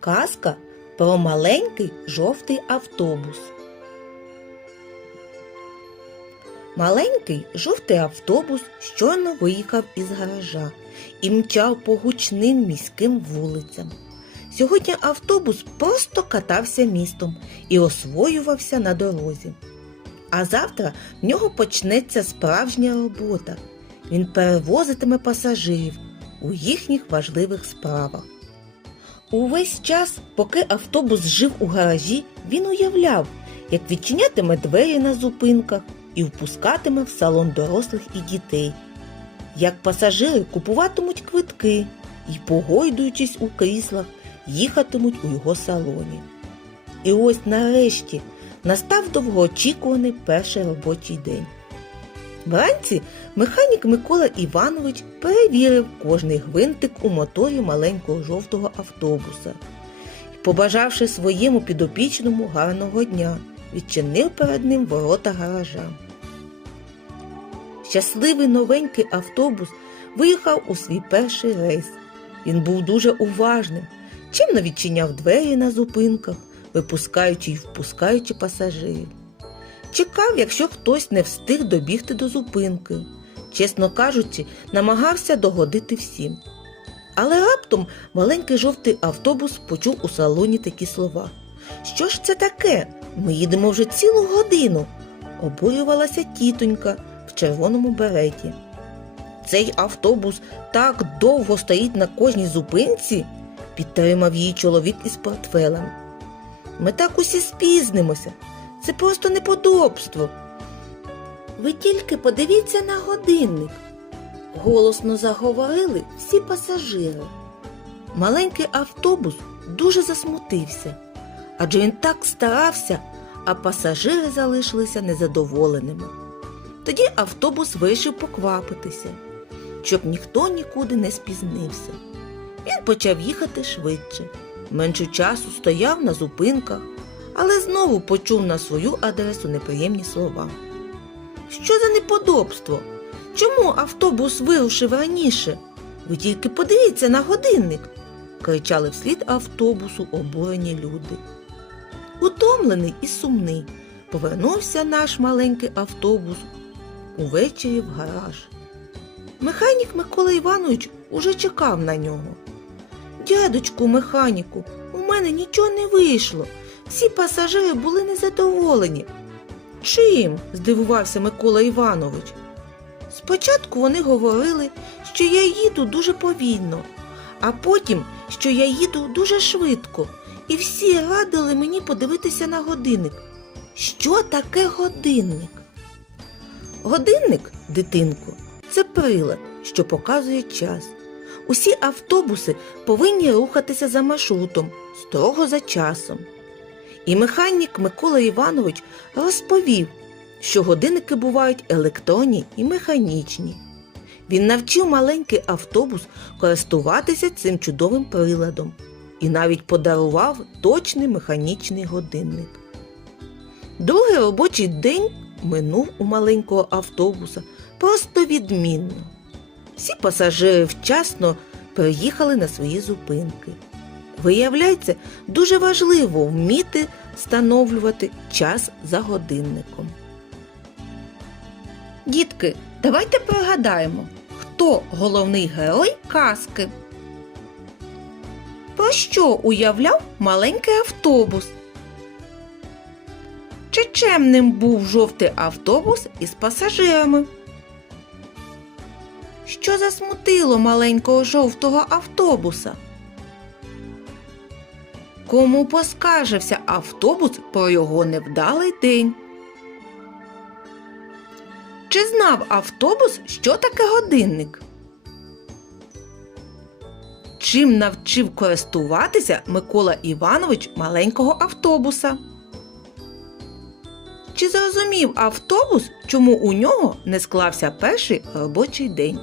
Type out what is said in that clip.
Казка про маленький жовтий автобус. Маленький жовтий автобус щойно виїхав із гаража і мчав по гучним міським вулицям. Сьогодні автобус просто катався містом і освоювався на дорозі. А завтра в нього почнеться справжня робота. Він перевозитиме пасажирів у їхніх важливих справах. Увесь час, поки автобус жив у гаражі, він уявляв, як відчинятиме двері на зупинках і впускатиме в салон дорослих і дітей, як пасажири купуватимуть квитки і, погойдуючись у кріслах, їхатимуть у його салоні. І ось нарешті настав довгоочікуваний перший робочий день. Вранці механік Микола Іванович перевірив кожний гвинтик у моторі маленького жовтого автобуса побажавши своєму підопічному гарного дня, відчинив перед ним ворота гаража. Щасливий новенький автобус виїхав у свій перший рейс. Він був дуже уважним, чимно відчиняв двері на зупинках, випускаючи й впускаючи пасажирів. Чекав, якщо хтось не встиг добігти до зупинки. Чесно кажучи, намагався догодити всім. Але раптом маленький жовтий автобус почув у салоні такі слова. Що ж це таке? Ми їдемо вже цілу годину, обурювалася тітонька в червоному береті. Цей автобус так довго стоїть на кожній зупинці, підтримав її чоловік із портфелем. Ми так усі спізнимося. Це просто неподобство. Ви тільки подивіться на годинник. Голосно заговорили всі пасажири. Маленький автобус дуже засмутився, адже він так старався, а пасажири залишилися незадоволеними. Тоді автобус вирішив поквапитися, щоб ніхто нікуди не спізнився. Він почав їхати швидше, менше часу стояв на зупинках, але знову почув на свою адресу неприємні слова. Що за неподобство? Чому автобус вирушив раніше? Ви тільки подивіться на годинник, кричали вслід автобусу обурені люди. Утомлений і сумний повернувся наш маленький автобус увечері в гараж. Механік Микола Іванович уже чекав на нього. Дядочку, механіку, у мене нічого не вийшло. Всі пасажири були незадоволені. Чим? здивувався Микола Іванович. Спочатку вони говорили, що я їду дуже повільно, а потім, що я їду дуже швидко, і всі радили мені подивитися на годинник. Що таке годинник? Годинник, дитинко, це прилад, що показує час. Усі автобуси повинні рухатися за маршрутом, строго за часом. І механік Микола Іванович розповів, що годинники бувають електронні і механічні. Він навчив маленький автобус користуватися цим чудовим приладом і навіть подарував точний механічний годинник. Другий робочий день минув у маленького автобуса просто відмінно. Всі пасажири вчасно приїхали на свої зупинки. Виявляється, дуже важливо вміти встановлювати час за годинником. Дітки, давайте пригадаємо, хто головний герой казки. Про що уявляв маленький автобус? Чи чемним був жовтий автобус із пасажирами? Що засмутило маленького жовтого автобуса? Кому поскаржився автобус про його невдалий день? Чи знав автобус, що таке годинник? Чим навчив користуватися Микола Іванович маленького автобуса? Чи зрозумів автобус, чому у нього не склався перший робочий день?